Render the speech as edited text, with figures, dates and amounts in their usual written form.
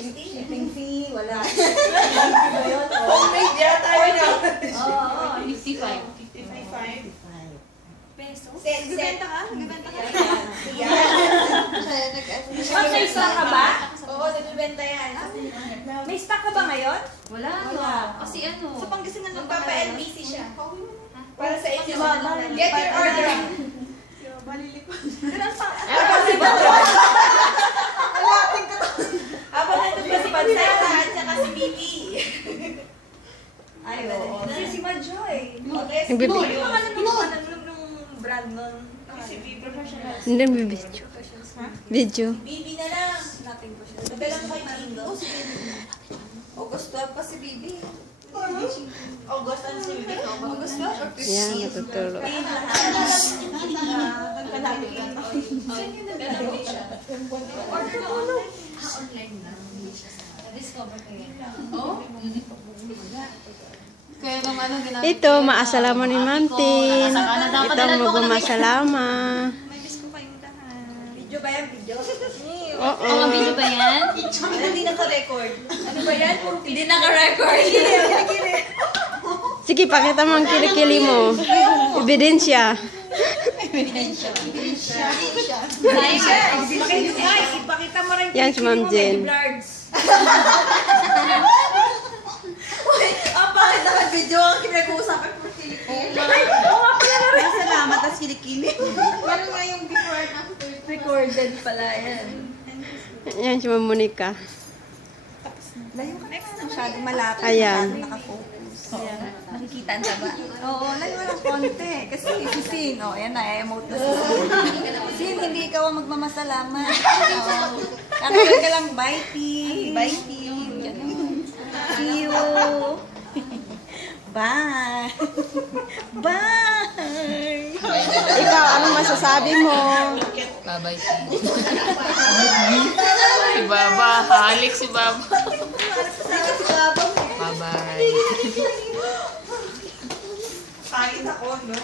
shipping fee, wala. Shipping ba yun? Homemade yata yun ah. Oo, 55. 55. Pesos? Nagbibenta ka? May stock ka ba? Oo, nagbibenta yan. May stock ka ba ngayon? Wala. Wala. Kasi ano? Sa Pangasinan magpapa-LBC siya. Para sa inyo. Mama, Get your order. Kasi ba? Habang nandun pa si Panseta at saka si Bibi. Ay, oo. Si Majoy. Okay, Yung Bibi. Ano yung pangalan nung brand nun? si Bibi professional. Hindi ang video. Video. Bibi na lang. Hanapin ko siya. Madalang kay Bingo. August 12 pa si Bibi. August ano si Bibi? August 12? Yan, natuturo. Order na online. Online na. Na-discover ko yan. Oh? Kaya nung ano ginagawa. Ito, maasalama ni Mantin. Ito, magumasalama. May miss ko kayong lahat. Video ba yan? Video? Oo. Mga video ba yan? Hindi naka-record. Ano ba yan? Hindi naka-record. Sige, pakita mo ang kilikili mo. Ebidensya. Ipakita mo rin Yan si Ma'am Jen. Bakit naka-video ang kinag-uusapan po kilikili? Salamat, tas kilikili. Meron nga yung before and after. Recorded pala yan. Yan si Ma'am Monica. Layo ka next na. Masyadong malapit. Ayan. Nakafocus. Ayan. Nakikita na ba? Oo, layo lang konti. Kasi si Sin, ayan na, emote na si Sin. Hindi ikaw ang magmamasalamat. Oo. Kakagal ka lang, bye, T. Bye, T. Ganun. See you. Bye. Bye. Ikaw, anong masasabi mo? Bye-bye. Si Baba. Halik si Baba. Bye-bye. Kahit ako, no?